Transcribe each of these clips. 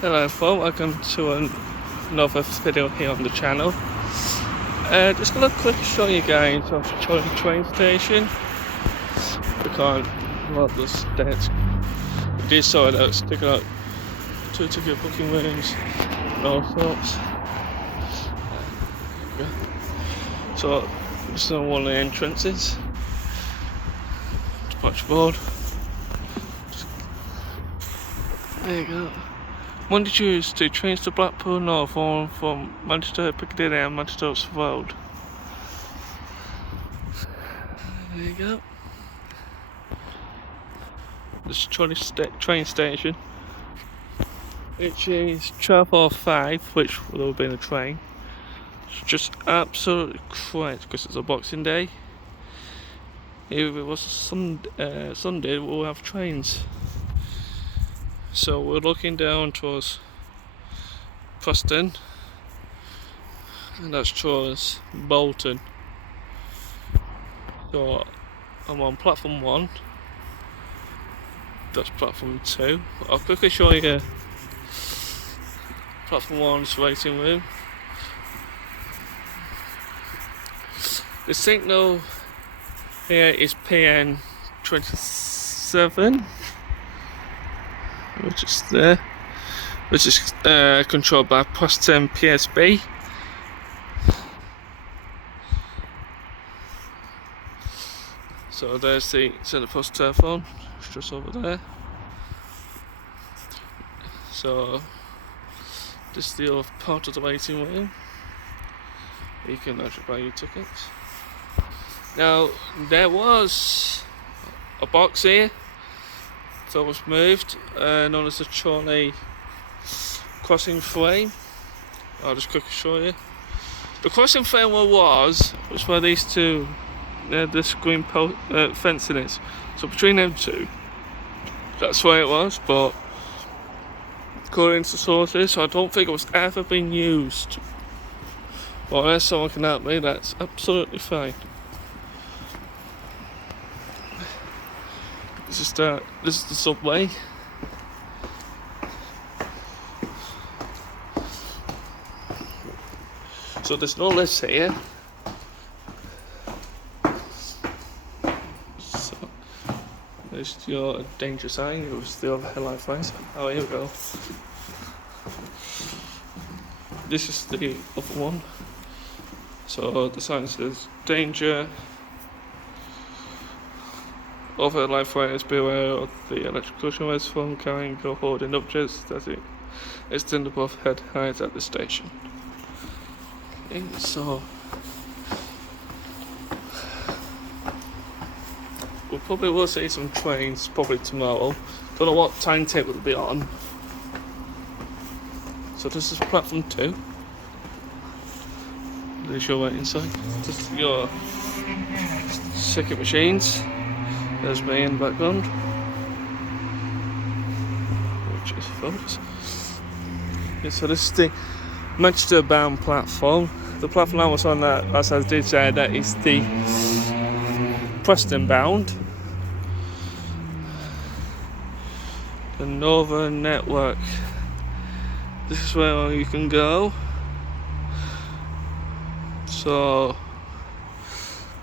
Hello everyone, welcome to another video here on the channel. Just gonna quick show you guys of Chorley train station. We can't lot the steps. This side out sticking out two ticket booking rooms and all sorts. So this is one of the entrances. Departure board. There you go. Monday, Tuesday, trains to Blackpool North on from Manchester Piccadilly and Manchester Road. There you go. This Chorley train station, which is 12:05, which will have been a train. It's just absolutely crazy because it's a Boxing Day. If it was a Sunday, we'll have trains. So we're looking down towards Preston, and that's towards Bolton. So I'm on platform 1, that's platform 2. I'll quickly show you platform 1's waiting room. The signal here is PN 27, which is there, which is controlled by Preston PSB. So there's the centre post telephone, just over there. So this is the other part of the waiting room. You can actually buy your tickets. Now there was a box here that was moved, known as the Chorley crossing frame. I'll just quickly show you. The crossing frame was where these two, this green fencing is. So between them two, that's where it was. But according to sources, I don't think it was ever been used. But unless someone can help me, that's absolutely fine. This is the subway. So there's no lifts here. So there's your danger sign. It was the overhead life lines. Oh, here we go. This is the other one. So the sign says danger. Overhead life wires, beware of the electrical wires from carrying or holding objects that extend above head height at the station. Okay, so we probably will see some trains probably tomorrow. Don't know what timetable it'll be on. So this is platform 2. There's your waiting sign. This is your ticket machines. There's me in the background, which is focus. Yeah, so this is the Manchester bound platform. The platform I was on, that, as I did say, that is the Preston bound. The Northern Network. This is where you can go. So,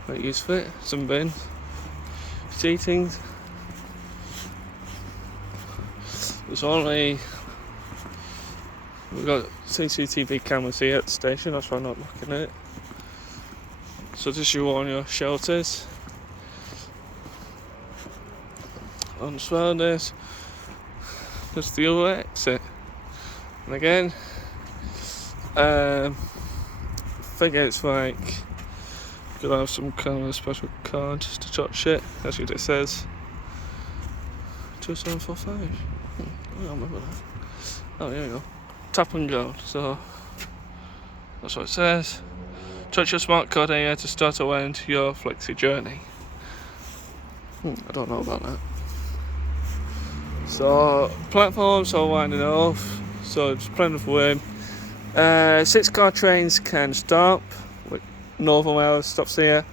make use of it. Some bins. Seating. There's only, we've got CCTV cameras here at the station, that's why I'm not looking at it. So this is your shelters. On as well, there's the other exit. And again, I think it's like could have some kind of special card to touch shit. That's what it says. 2745. I don't remember that. Oh, there you go. Tap and go. So that's what it says. Touch your smart card here to start or end your flexi journey. I don't know about that. So platforms are winding off. So there's plenty of room. 6-car trains can stop. Northern Railway stops here.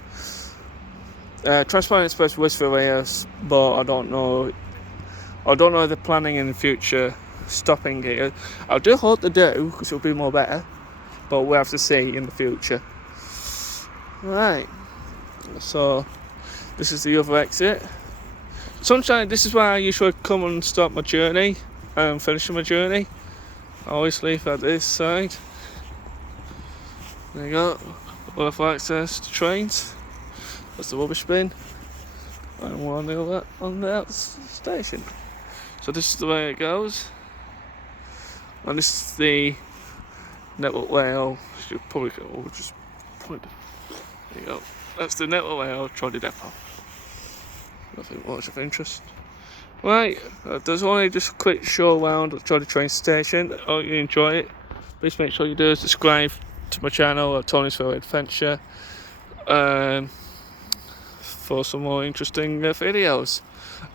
Transport Express Westfield Rails, but I don't know if they're planning in the future stopping here. I do hope they do, because it'll be more better, but we'll have to see in the future. Right, so this is the other exit. Sometimes this is where I usually come and start my journey and finish my journey. I always leave at this side. There you go, we'll have access to trains. That's the rubbish bin. And one on the station. So this is the way it goes. And this is the Network Rail. Should probably go just point. There you go. That's the Network Rail trolley depot. Nothing much of interest. Right, there's only just a quick show around the trolley train station. I hope you enjoy it. Please make sure you do subscribe to my channel at Tony's Railway Adventure for some more interesting videos.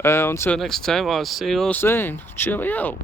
Until next time, I'll see you all soon. Cheerio.